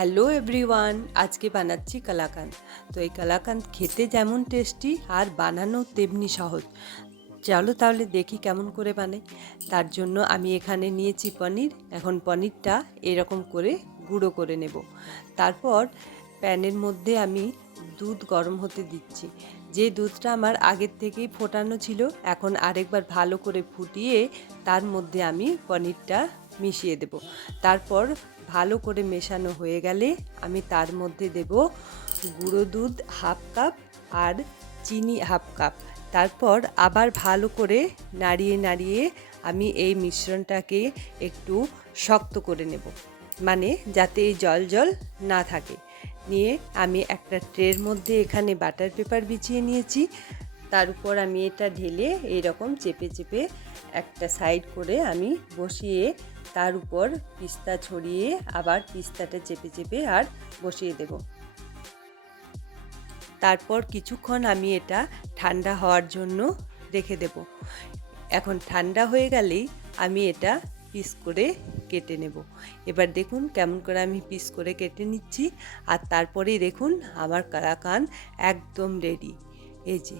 Hello everyone, আজকে বানাচ্ছি কালাকাঁদ। তো এই কালাকাঁদ খেতে যেমন টেস্টি আর বানানো তেমনি সহজ। চলো তাহলে দেখি কেমন করে বানাই। তার জন্য আমি এখানে নিয়েছি পনির। এখন পনিরটা এরকম করে গুঁড়ো করে নেব। তারপর প্যানের মধ্যে আমি দুধ গরম হতে দিচ্ছি। যে দুধটা আমার আগের থেকেই ফোটানো ছিল, এখন আরেকবার ভালো করে ফুটিয়ে তার মধ্যে আমি পনিরটা মিশিয়ে দেব। তারপর ভালো করে মেশানো হয়ে গেলে আমি তার মধ্যে দেব গুঁড়ো দুধ হাফ কাপ আর চিনি হাফ কাপ। তারপর আবার ভালো করে নাড়িয়ে নাড়িয়ে আমি এই মিশ্রণটাকে একটু শক্ত করে নেব, মানে যাতে এই জল জল না থাকে। নিয়ে আমি একটা ট্রের মধ্যে এখানে বাটার পেপার বিছিয়ে নিয়েছি। তার উপর আমি এটা ঢেলে এইরকম চেপে চেপে একটা সাইড করে আমি বসিয়ে তার উপর পিস্তা ছড়িয়ে আবার পিস্তাটা চেপে চেপে আর বসিয়ে দেব। তারপর কিছুক্ষণ আমি এটা ঠান্ডা হওয়ার জন্য রেখে দেব। এখন ঠান্ডা হয়ে গেলেই আমি এটা পিস করে কেটে নেব। এবার দেখুন কেমন করে আমি পিস করে কেটে নিচ্ছি। আর তারপরেই দেখুন আমার কালাকাঁদ একদম রেডি। এই যে